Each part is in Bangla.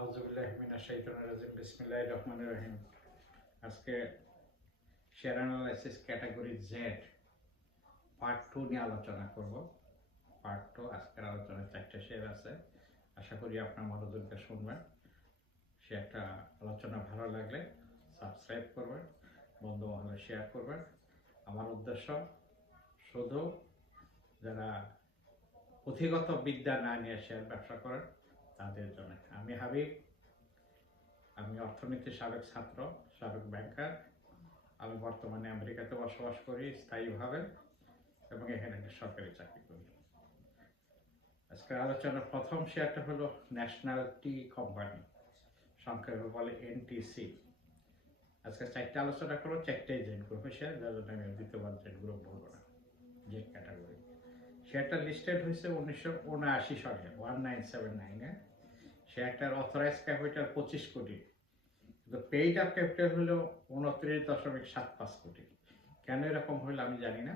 আউযুবিল্লাহি মিনাশ শাইতানির রাজিম বিসমিল্লাহির রহমানির রহিম। আজকে share analysis category Z part 2 নিয়ে আলোচনা করব। পার্ট 2 আজকের আলোচনায় 4টা শেয়ার আছে। আশা করি আপনার মনোযোগ দিয়ে শুনবেন। শেয়ারটা আলোচনা ভালো লাগলে সাবস্ক্রাইব করবেন, বন্ধু মহলে শেয়ার করবেন। আমার উদ্দেশ্য শুধু যারা পুঁথিগত বিদ্যা না নিয়ে শেয়ার ব্যবসা করেন তাদের জন্য। আমি হাবিব, আমি অর্থনীতির সাবেক ছাত্র, সাবেক ব্যাংকার। আমি বর্তমানে আমেরিকাতে বসবাস করি স্থায়ীভাবে এবং এখানে একটা সরকারি চাকরি করি। আজকের আলোচনার প্রথম শেয়ারটা হলো ন্যাশনাল টি কোম্পানি, সংক্ষেপে বলে এনটিসি। আজকে 4টা আলোচনা করবো, 4টাই জেড গ্রুপের শেয়ার, যার জন্য আমি দ্বিতীয়বার জেড গ্রুপ বলবো না, জেড ক্যাটাগরি। শেয়ারটা লিস্টেড হয়েছে 1979 সালে 1979-এ। শেয়ারটার অথরাইজ ক্যাপিটাল 25 কোটি, কিন্তু পেইড আপ ক্যাপিটাল হলো 29.75 কোটি। কেন এরকম হলো আমি জানি না,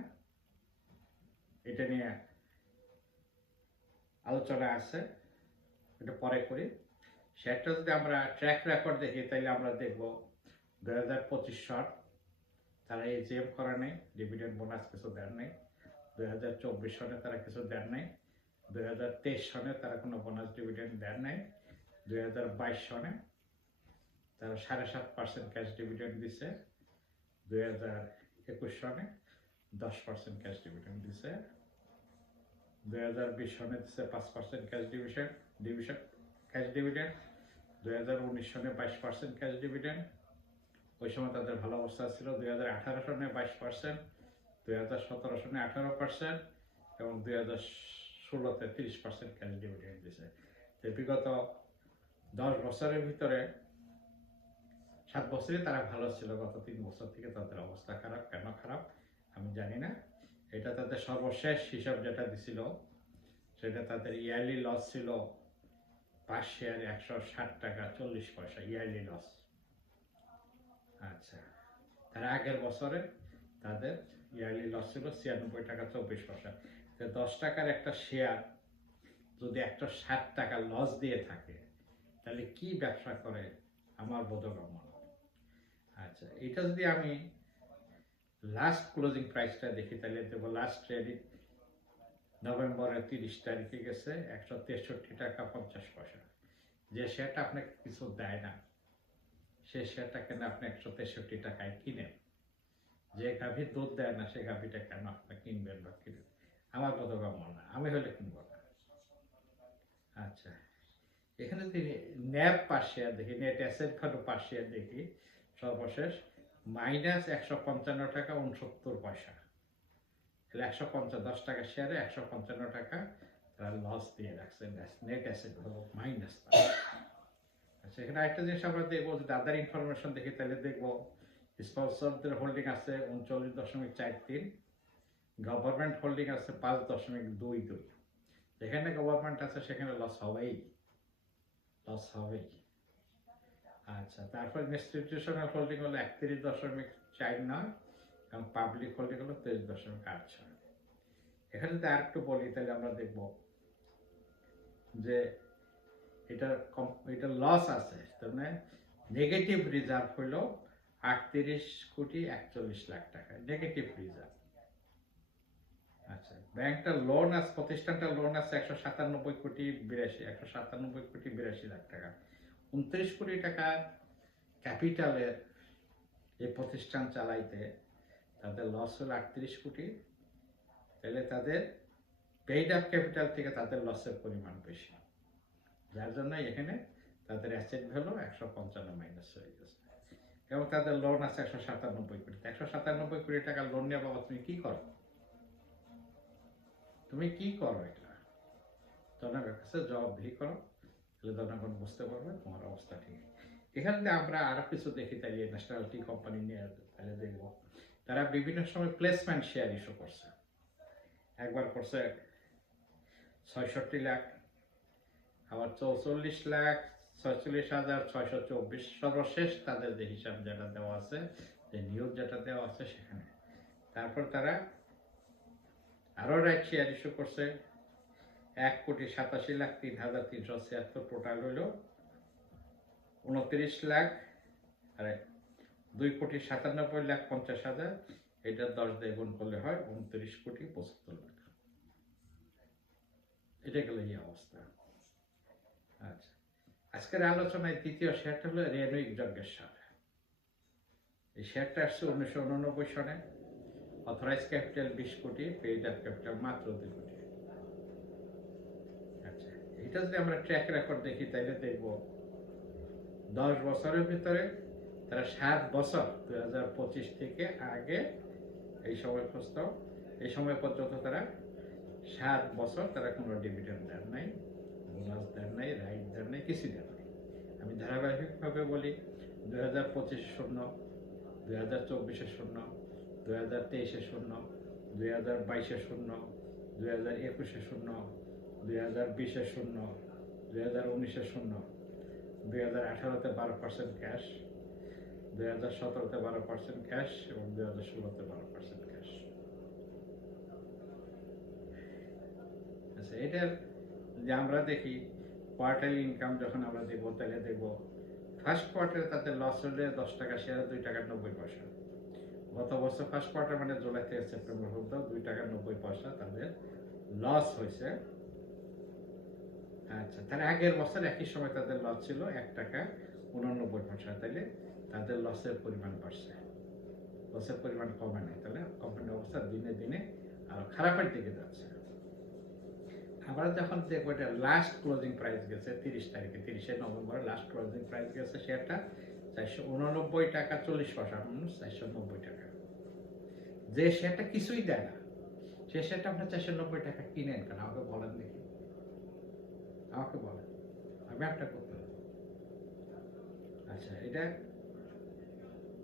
এটা নিয়ে আলোচনা আছে, এটা পরে করি। শেয়ারটা যদি আমরা ট্র্যাক রেকর্ড দেখি তাহলে আমরা দেখব 2025 সাল তারা এজিএম করা নেই, ডিভিডেন্ড বোনাস কিছু দেন নাই। 2024 সনে তারা কিছু দেন নাই। 2023 সনে তারা কোনো বোনাস ডিভিডেন্ড দেন নাই। 2022 সনে তারা 7.5% ক্যাশ ডিভিডেন্ড দিছে। 2021 সনে 10% ক্যাশ ডিভিডেন্ড দিছে। 2020 সনে দিচ্ছে 5% ক্যাশ ক্যাশ ডিভিডেন্ড। 2019 সনে 22% ক্যাশ ডিভিডেন্ড। ওই সময় তাদের ভালো অবস্থা ছিল। 2018 সনে 22%, 2017 সনে 18% এবং 2016-তে 30% ক্যাশ ডিভিডেন্ড দিছে। বিগত 10 বছরের ভিতরে 7 বছরে তারা ভালো ছিল, গত 3 বছর থেকে তাদের অবস্থা খারাপ। কেন খারাপ আমি জানি না। এটা তাদের সর্বশেষ হিসাব যেটা দিছিল, সেটা তাদের ইয়ারলি লস ছিল 5 শেয়ারে 160 টাকা 40 পয়সা ইয়ারলি লস। আচ্ছা, তার আগের বছরে তাদের ইয়ারলি লস ছিল 96 টাকা 24 পয়সা। 10 টাকার একটা শেয়ার যদি 160 টাকা লস দিয়ে থাকে তাহলে কি ব্যবসা করে আমার বোধগম্য। আচ্ছা, এটা যদি আমি লাস্ট ক্লোজিং প্রাইসটা দেখি তাহলে দেবো লাস্ট ট্রেডিং নভেম্বরের 30 তারিখে গেছে 163 টাকা 50 পয়সা। যে শেয়ারটা আপনাকে কিছু দেয় না, সে শেয়ারটা কেন আপনি 163 টাকায় কিনেন? যে গাভী দুধ দেয় না, সে গাভীটা কেন আপনি কিনবেন বা কিনবেন? আমার বোধগম্য না, আমি হলে কিনব না। আচ্ছা, এখানে যদি ন্যাব পার শেয়ার দেখি, net asset value per share দেখি, সর্বশেষ -155 টাকা 69 পয়সা। 10 টাকা শেয়ারে 155 টাকা তারা লস দিয়ে রাখছে, নেট অ্যাসেট ভ্যালু মাইনাস। আচ্ছা, এখানে আরেকটা জিনিস আমরা দেখবো, যদি আদার ইনফরমেশন দেখি তাহলে দেখবো স্পন্সরদের হোল্ডিং আছে 39.43, গভর্নমেন্ট হোল্ডিং আছে 5.22। যেখানে গভর্নমেন্ট আছে সেখানে লস হবেই। আচ্ছা, তারপর ইনস্টিটিউশনাল হোল্ডিং হলো 31.49 এবং পাবলিক হোল্ডিং হলো 23.86। এখানে যদি আর একটু বলি তাহলে আমরা দেখব যে এটা লস আছে, তার মানে নেগেটিভ রিজার্ভ হলো 38.41 কোটি টাকা নেগেটিভ রিজার্ভ। আচ্ছা, ব্যাংকটা লোন আছে, প্রতিষ্ঠানটা লোন আছে 197 কোটি 82 লাখ টাকা। 29 কোটি টাকা ক্যাপিটালের এই প্রতিষ্ঠান চালাইতে তাদের লস হলো 38 কোটি। তাহলে তাদের পেইড আপ ক্যাপিটাল থেকে তাদের লসের পরিমাণ বেশি, যার জন্য এখানে তাদের অ্যাসেট ভ্যালু 155 মাইনাস হয়ে গেছে। এবং তাদের লোন আছে 197 কোটি। 197 কোটি টাকা লোন নিয়ে বাবা তুমি কি করো? এটা জনগণের কাছে জবাবদিহি করো, তাহলে জনগণ বুঝতে পারবে তোমার অবস্থা ঠিক। এখানে আমরা আরো কিছু দেখি তাহলে ন্যাশনাল টি কোম্পানি নিয়ে তাহলে দেখবো তারা বিভিন্ন সময় প্লেসমেন্ট শেয়ার ইস্যু করছে। একবার করছে 66 লাখ, আবার 44,46,624, সর্বশেষ তাদের যে হিসাব যেটা দেওয়া আছে, যে নিউজ যেটা দেওয়া আছে সেখানে। তারপর তারা আরো রাইট শেয়ার ইস্যু করছে 1,87,03,376, টোটাল হইল 29 লাখ, আরে 2,97,50,000, এটা 10 দিয়ে গুণ করলে হয় 29,75,00,000। এটা গেল এই অবস্থা। আচ্ছা, আজকের আলোচনায় তৃতীয় শেয়ারটা হলো রেনুইক যজ্ঞেশ্বর। এই শেয়ারটা আসছে 1989 সনে। অথরাইজ ক্যাপিটাল 20 কোটি, পেইড আপ ক্যাপিটাল মাত্র 2 কোটি। আচ্ছা, এটা যদি আমরা ট্র্যাক রেকর্ড দেখি তাহলে দেখব 10 বছরের ভিতরে তারা 7 বছর 2025 থেকে আগে এই সময় প্রস্তাব, এই সময় পর্যন্ত তারা 7 বছর তারা কোনো ডিভিডেন্ড দেন নাই, বোনাস দেন নাই, রাইট দেন নাই, কিছু দেন নাই। আমি ধারাবাহিকভাবে বলি 2025 শূন্য, 2024 শূন্য, 2023 শূন্য, 2022 শূন্য, 2021 শূন্য, 2020 শূন্য, 2019 শূন্য, 2018-তে 12% ক্যাশ, 2017-তে 12% ক্যাশ এবং 2016-তে 12% ক্যাশ। আচ্ছা, এটার যে আমরা দেখি কোয়ার্টারলি ইনকাম যখন আমরা দেখবো তাহলে দেখবো ফার্স্ট কোয়ার্টারে তাদের লস হলে 10 টাকা শেয়ারে 2 টাকা 90 পয়সা। গত বছর ফার্স্ট কোয়ার্টার মানে জুলাই থেকে সেপ্টেম্বর পর্যন্ত 2 টাকা 90 পয়সা তাদের লস হয়েছে। আচ্ছা, তার আগের বছর একই সময় তাদের লস ছিল 1 টাকা 89 পয়সা, তাহলে তাদের লসের পরিমাণ বাড়ছে, লসের পরিমাণ কমে নাই, তাহলে কোম্পানির অবস্থা দিনে দিনে আরো খারাপের দিকে যাচ্ছে। আমরা যখন দেখবো এটা লাস্ট ক্লোজিং প্রাইস গেছে 30 তারিখে, 30শে নভেম্বর লাস্ট ক্লোজিং প্রাইস গেছে শেয়ারটা 489 টাকা 40 পয়সা, 490 টাকা। যে শেয়ারটা কিছুই দেয় না সে শেয়ারটা আপনার 490 টাকা কিনেন কেন? আমাকে বলেন দেখি, আমাকে বলেন, আমি একটা করতে হবে। আচ্ছা, এটা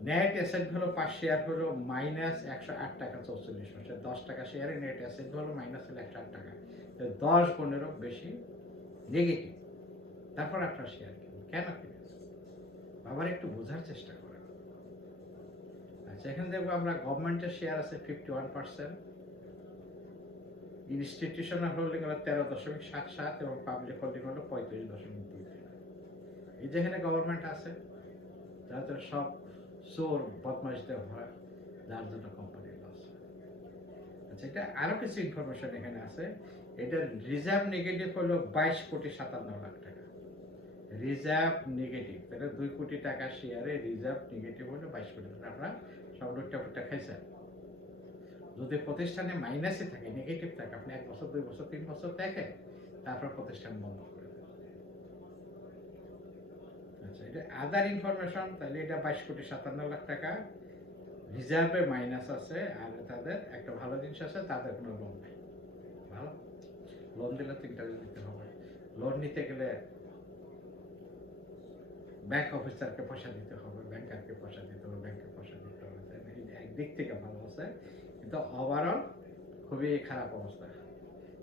net asset value per share হলো -108 টাকা 44 পয়সা। 10 টাকা শেয়ারে নেট অ্যাসেট ভ্যালু -108 টাকা, 10-15 বেশি নেগেটিভ। তারপর আপনার শেয়ার কিনুন, কেন কিনেছেন আবার একটু বোঝার চেষ্টা করেন। আচ্ছা, এখানে দেখবো আমরা গভর্নমেন্টের শেয়ার আছে 51%, ইনস্টিটিউশনাল হোল্ডিং হলো 13.77 এবং পাবলিক হোল্ডিং হলো 35.23। এই যেখানে গভর্নমেন্ট আছে তাদের সব চোর বদমাইশদের ভরা, যার জন্য কোম্পানির লস। আচ্ছা, এটা আরো কিছু ইনফরমেশন এখানে আছে। এটার রিজার্ভ নেগেটিভ হলো 22,57,00,000 টাকা। রিজার্ভ নেগেটিভ, তাহলে 2 কোটি টাকা শেয়ারে রিজার্ভ নেগেটিভ হলো 22 কোটি টাকা। আপনারা সব লুটটা খাইছেন। যদি প্রতিষ্ঠানে মাইনাসে থাকে, নেগেটিভ থাকে, আপনি 1 বছর 2 বছর 3 বছর দেখেন, তারপর প্রতিষ্ঠান বন্ধ করে দেন। আচ্ছা, এটা আদার ইনফরমেশন, তাহলে এটা 22,57,00,000 টাকা রিজার্ভে মাইনাস আছে। আর তাদের একটা ভালো জিনিস আছে, তাদের কোনো লোন নেই। ভালো, লোন দিলে তো ইন্টারেস্ট দিতে হবে। লোন নিতে গেলে ব্যাংক অফিসারকে পয়সা দিতে হবে, ব্যাংকারকে পয়সা দিতে হবে, ব্যাংকে পয়সা দিতে হবে। একদিক থেকে ভালো আছে, কিন্তু ওভারঅল খুবই খারাপ অবস্থা।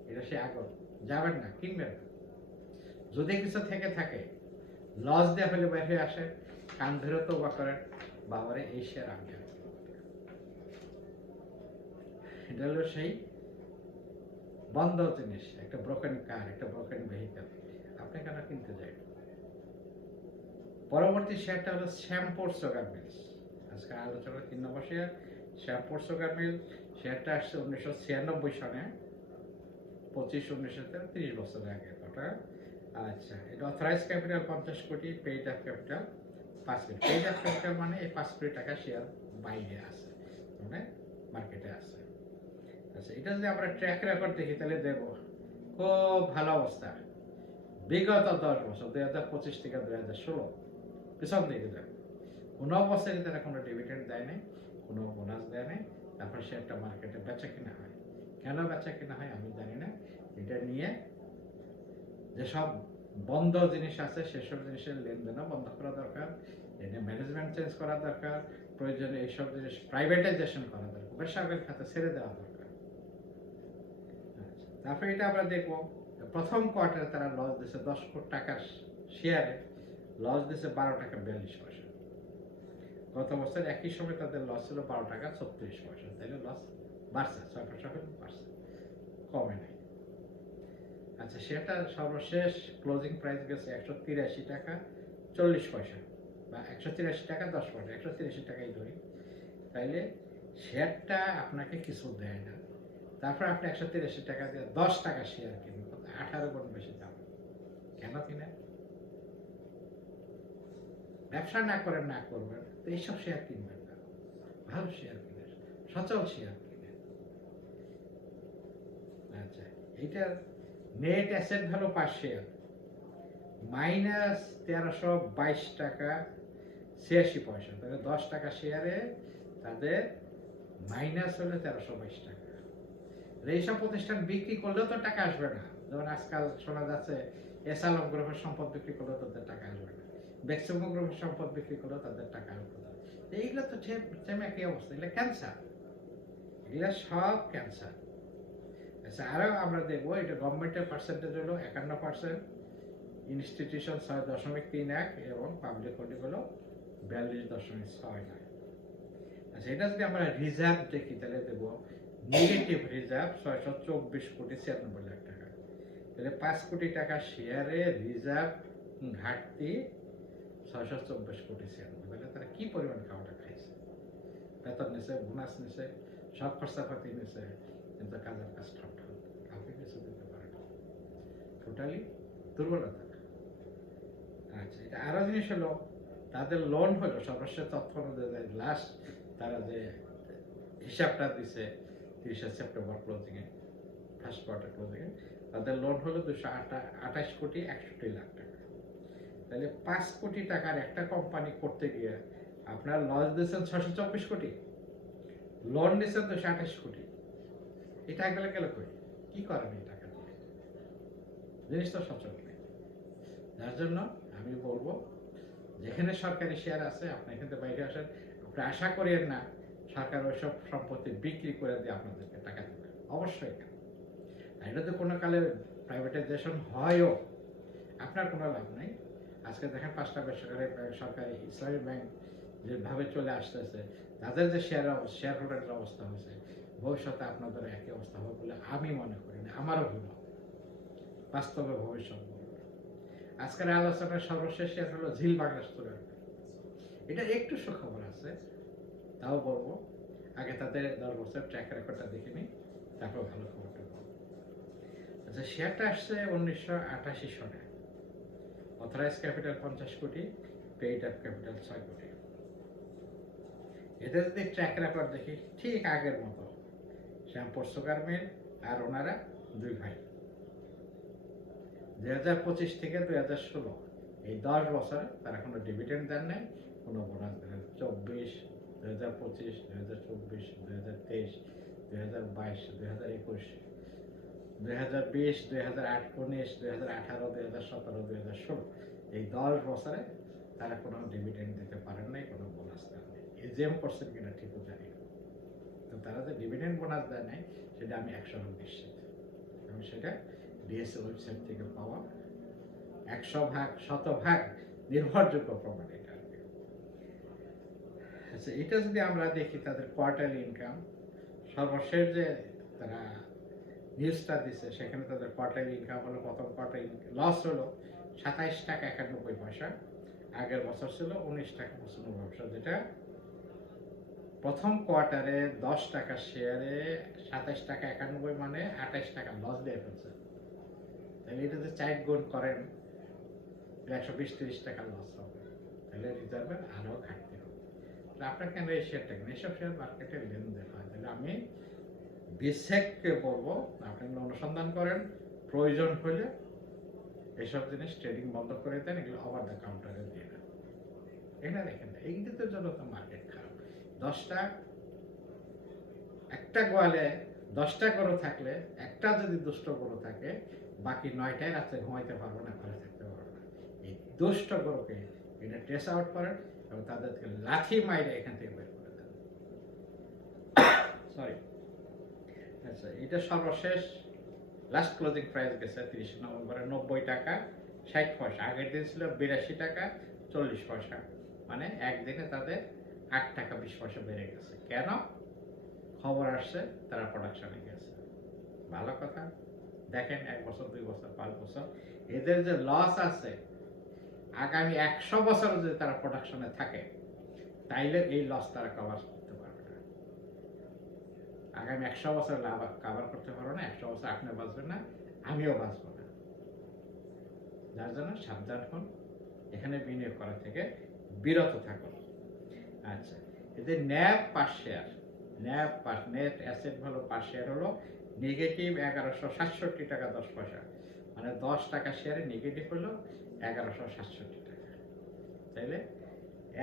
এটা সে আগত যাবেন না, কিনবেন না। যদি কিছু থেকে থাকে লস দেওয়া হলে বের হয়ে আসে, কান ধরে তো বা করেন, বাবারে এই শেয়ার আমি। এটা হলো সেই বন্ধ জিনিস, একটা ব্রোকেন কার, একটা ব্রোকেন ভেহিকল, আপনি কেন কিনতে যাবেন? পরবর্তী শেয়ারটা হলো শ্যামপুর সুগার মিলস। আজকে আলোচনা 3 নম্বর শেয়ার শ্যামপুর সুগার মিল। শেয়ারটা আসছে 1996 সনে, 25-19 30 বছর আগে কথা। আচ্ছা, এটা অথরাইজ ক্যাপিটাল 50 কোটি, পেইড আপ ক্যাপিটাল 5 কোটি। পেইড আপ ক্যাপিটাল মানে এই 5 কোটি টাকা শেয়ার বাইরে আছে, মানে মার্কেটে আছে। আচ্ছা, এটা যদি আমরা ট্র্যাক রেকর্ড দেখি তাহলে দেখবো খুব ভালো অবস্থা। বিগত 10 বছর 2025 থেকে 2016 পিছন দিকে যাবে, কোনো বছরে তারা কোনো ডিভিডেন্ড দেয় নাই, কোনো বোনাস দেয় নাই। তারপর শেয়ারটা মার্কেটে বেচা কিনা হয়। কেন বেচা কিনা হয় আমি জানি না। এটা নিয়ে যেসব বন্ধ জিনিস আছে সেসব জিনিসের লেনদেনও বন্ধ করা দরকার, এটা ম্যানেজমেন্ট চেঞ্জ করা দরকার, প্রয়োজনে এইসব জিনিস প্রাইভেটাইজেশন করা দরকার, বেসরকারি খাতে ছেড়ে দেওয়া দরকার। তারপরে এটা আমরা দেখবো প্রথম কোয়ার্টারে তারা লস দিয়েছে 10 কোটি টাকার শেয়ারে লস দিয়েছে 12 টাকা 42 পয়সা। গত বছর একই সময় তাদের লস ছিল 12 টাকা 36 পয়সা, তাহলে লস বাড়ছে 6 পয়সা বাড়ছে, কমে নাই। আচ্ছা, সেটা সর্বশেষ ক্লোজিং প্রাইস গেছে 183 টাকা 40 পয়সা বা 183 টাকা 10 পয়সা, 183 টাকাই ধরি, তাইলে শেয়ারটা আপনাকে কিছু দেয় না। তারপর আপনি 183 টাকা দিয়ে 10 টাকা শেয়ার কিনবেন, 18 গুণ বেশি দাম। কেন কিনেন? ব্যবসা না করেন, না করবেন তো এইসব শেয়ার কিনবেন না, ভালো শেয়ার কিনেন, সচল শেয়ার কিনেন। আচ্ছা, এইটার net asset value per share -1322 টাকা 86 পয়সা। তাহলে 10 টাকা শেয়ারে তাদের মাইনাস হলে 1322 টাকা। এইসব প্রতিষ্ঠান বিক্রি করলেও তো টাকা আসবে না। যেমন আজকাল শোনা যাচ্ছে এসালম গ্রুপের সম্পদ বিক্রি করলেও তাদের টাকা আসবে না, বেক্সিমো গ্রুপের সম্পদ বিক্রি করলেও তাদের টাকা আসবে না। এইগুলো তো সেম একই অবস্থা, এগুলো ক্যান্সার, এগুলো সব ক্যান্সার। আচ্ছা, আরও আমরা দেখবো এটা গভর্নমেন্টের পার্সেন্টেজ হলো 51%, ইনস্টিটিউশন 6.31 এবং পাবলিক হোল্ডিং হলো 42.69। আচ্ছা, এটা যদি আমরা রিজার্ভ দেখি তাহলে দেখবো নেগেটিভ রিজার্ভ 624 কোটি 96 লাখ টাকা। তাহলে 5 কোটি টাকা শেয়ারে রিজার্ভ ঘাটতি 624 কোটি 96। তাহলে তারা কি পরিমাণ খাওয়াটা খাইছে, বেতন নিছে, বোনাস নিছে, সব খরচাপাতি নিছে, কিন্তু কাজের কাজ ঠপ কাউকে কিছু দিতে পারে না, টোটালি দুর্বলতা। আচ্ছা, এটা আরো জিনিস হলো তাদের লোন হলো সর্বশেষ তথ্য অনুযায়ী লাস্ট তারা যে হিসাবটা দিছে 30 সেপ্টেম্বর ক্লোজিং এ, ফার্স্ট কোয়ার্টার ক্লোজিং এ, তাদের লোন হলো 228 কোটি 61 লাখ টাকা। তাহলে 5 কোটি টাকার একটা কোম্পানি করতে গিয়ে আপনার লস দিয়েছেন 624 কোটি, লোন নিয়েছেন 228 কোটি। এটা গেলে গেলে কই কি করেন এই টাকা দিয়ে? জিনিস তো সচল নেই। যার জন্য আমি বলবো যেখানে সরকারি শেয়ার আছে আপনি এখান থেকে বাইরে আসেন, আপনি আশা করেন না সরকার ওইসব সম্পত্তি বিক্রি করে দিয়ে আপনাদেরকে টাকা দেবে, অবশ্যই না। এটা তো কোনো কালে প্রাইভেটাইজেশন হয়ও, আপনার কোনো লাভ নাই। আজকে দেখেন 5টা বেসরকারি ব্যাংক, সরকারি ইসলামী ব্যাংক যেভাবে চলে আসতেছে, তাদের যে শেয়ার হোল্ডারের অবস্থা হয়েছে, ভবিষ্যতে আপনাদের একই অবস্থা হবে বলে আমি মনে করি না, আমারও ভুল হবে বাস্তবে ভবিষ্যৎ। আজকের আলোচনার সর্বশেষ শেয়ার হলো ঝিল বাংলাদেশ। এটা একটু সুখবর আছে, তাও বলবো আগে তাদের 10 বছর ট্র্যাক রেকর্ডটা দেখে নিই, তারপর ভালো খবরটা বলবো। আচ্ছা, শেয়ারটা আসছে 1988 সনে, অথরাইজ ক্যাপিটাল 50 কোটি, পেইড আপ ক্যাপিটাল 6 কোটি। এটা যদি ট্র্যাক রেকর্ড দেখি ঠিক আগের মতো, শ্যামপুর সুগার মিল আর ওনারা দুই ভাই 2025 থেকে 2016 এই 10 বছরে তারা কোনো ডিভিডেন্ড দেন নাই, কোনো বোনাস দেন নাই। 24, 2025, 2024, 2023, 2022, 2021, 2020, 2019, 2018, 2017, 2016 এই 10 বছরে তারা কোনো ডিভিডেন্ড দিতে পারেন নাই, কোনো বোনাস দেন নাই। এজিএম করছেন কিনা ঠিকও জানি না, তো তারা যে ডিভিডেন্ড বোনাস দেয় নাই সেটা আমি 100% নিশ্চিত। আমি সেটা ডিএসএ ওয়েবসাইট থেকে পাওয়া 100% 100% নির্ভরযোগ্য প্রমাণ এটা। আচ্ছা, এটা যদি আমরা দেখি তাদের কোয়ার্টারলি ইনকাম, সর্বশেষ যে তারা নিউজটা দিচ্ছে সেখানে তাদের কোয়ার্টারলি ইনকাম হলো, প্রথম কোয়ার্টার লস হলো 27 টাকা 91 পয়সা, আগের বছর ছিল 19 টাকা 95 পয়সা, যেটা প্রথম কোয়ার্টারে 10 টাকা শেয়ারে 27 টাকা 91 মানে 28 টাকা লস দিয়ে ফেলছে। তাহলে এটা যে 4 গুণ করেন 120-30 টাকা লস হবে, তাহলে রিজার্ভের আরো ঘাটতি হবে। আপনার কেন এই শেয়ারটা কেন? এসব শেয়ার মার্কেটে লেনদেন হয়। তাহলে আমি বিশেষকে বলবো আপনি অনুসন্ধান করেন, প্রয়োজন হলে এসব জিনিস ট্রেডিং বন্ধ করে দেন, এগুলো ওভার দ্য কাউন্টারে দিয়ে দেন। এটা দেখেন এইগুলোর জন্য তো মার্কেট খারাপ। 10টা একটা গোয়ালে 10টা গরু থাকলে একটা যদি দুষ্ট গরু থাকে, বাকি 9টায় রাত্রে ঘুমাইতে পারবো না, ঘরে থাকতে পারবো না। এই দুষ্ট গরুকে এটা ট্রেস আউট করেন এবং তাদেরকে লাথি মাইরে এখান থেকে বের করে দেন। সরি। আচ্ছা, এটা সর্বশেষ লাস্ট ক্লোজিং প্রাইস গেছে 30 নভেম্বরে 90 টাকা 60 পয়সা, আগের দিন ছিল 82 টাকা 40 পয়সা, মানে একদিনে তাদের 8 টাকা 20 পয়সা বেড়ে গেছে। কেন? খবর আসছে তারা প্রোডাকশনে গেছে, ভালো কথা। দেখেন 1 বছর 2 বছর 5 বছর এদের যে লস আছে আগামী 100 বছর যদি তারা প্রোডাকশনে থাকে তাইলে এই লস তারা কভার করতে পারবে না। আগামী 100 বছর লাভ কভার করতে পারবে না, 100 বছর আপনি বাঁচবেন না, আমিও বাঁচবো না। যার জন্য সাবধান হন, এখানে বিনিয়োগ করা থেকে বিরত থাকুন। আচ্ছা, এদের NAV per share, NAV per net asset value per share হলো নেগেটিভ 1167 টাকা 10 পয়সা, মানে 10 টাকা শেয়ারে নেগেটিভ হলো 1167 টাকা। তাইলে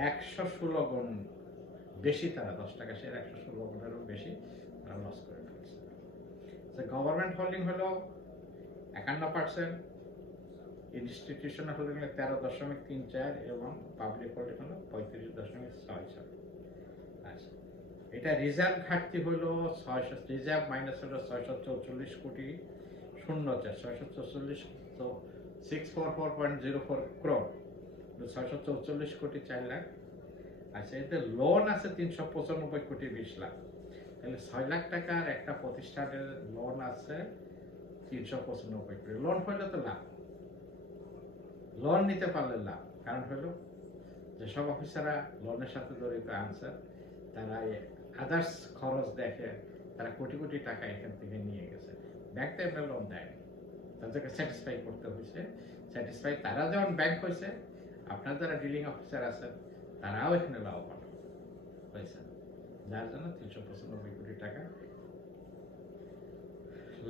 116 গুণ বেশি তারা 10 টাকা শেয়ার 116 গুণেরও বেশি তারা লস করে ফেলছে। গভর্নমেন্ট হোল্ডিং হলো 51%, ইনস্টিটিউশনাল হোল্ডিং হলো 13.34 এবং পাবলিক হোল্ডিং হলো 35.66। আচ্ছা, এটা রিজার্ভ ঘাটতি হলো 600, রিজার্ভ মাইনাস হলো 644 কোটি 04, 644, তো 644.04 ক্রোর, 644 কোটি 4 লাখ। আচ্ছা, এতে লোন আছে 395 কোটি 20 লাখ, তাহলে 6 লাখ টাকার একটা প্রতিষ্ঠানের লোন আছে 395 কোটি। লোন হইলে তো লাভ, লোন নিতে পারলে লাভ। কারণ হলো যেসব অফিসাররা লোনের সাথে জড়িত আনছে তারা আদার্স খরচ দেখে তারা কোটি কোটি টাকা এখান থেকে নিয়ে গেছে, ব্যাংক তো এমনি লোন দেয়নি, তাদেরকে স্যাটিসফাই করতে হয়েছে। স্যাটিসফাই তারা যেমন ব্যাংক হয়েছে, আপনার যারা ডিলিং অফিসার আছেন তারাও এখানে লাভবান হয়েছে, যার জন্য 395 কোটি টাকা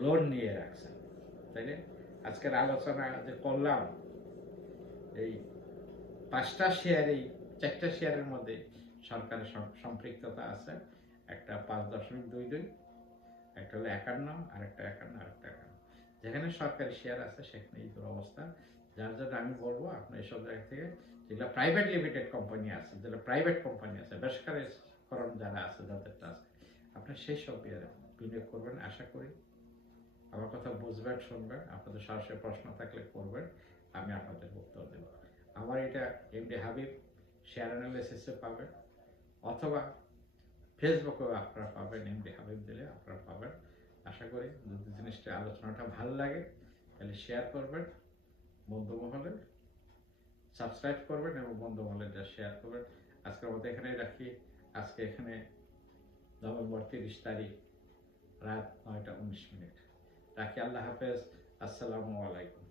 লোন নিয়ে রাখছেন। তাইলে আজকের আলোচনা যে করলাম, এই 5টা শেয়ার, এই 4টা শেয়ারের মধ্যে সরকারের সম্পৃক্ততা আছে। একটা 5.22, একটা হলো 51, আরেকটা 51, আরেকটা 51। যেখানে সরকারি শেয়ার আছে সেখানে এই দুরবস্থা। যার জন্য আমি বলবো আপনি এসব জায়গা থেকে, যেগুলো প্রাইভেট লিমিটেড কোম্পানি আছে, যেগুলো প্রাইভেট কোম্পানি আছে, বেসরকারিকরণ যারা আছে যাদেরটা আছে, আপনি সেই সব বিনিয়োগ করবেন। আশা করি আমার কথা বুঝবেন, শুনবেন, আপনাদের সরাসরি প্রশ্ন থাকলে করবেন, আমি আপনাদের উত্তর দেব। আমার এটা এমডি হাবিব শেয়ার অ্যানালিসিসে পাবেন, অথবা ফেসবুকেও আপনারা পাবেন, এমডি হাবিব দিলে আপনারা পাবেন। আশা করি যদি জিনিসটা আলোচনাটা ভালো লাগে তাহলে শেয়ার করবেন, বন্ধু মহলে সাবস্ক্রাইব করবেন এবং বন্ধু মহলে শেয়ার করবেন। আজকের মতো এখানেই রাখি। আজকে এখানে নভেম্বর 30 তারিখ রাত 9টা 19 মিনিট রাখি। আল্লাহ হাফেজ, আসসালামু আলাইকুম।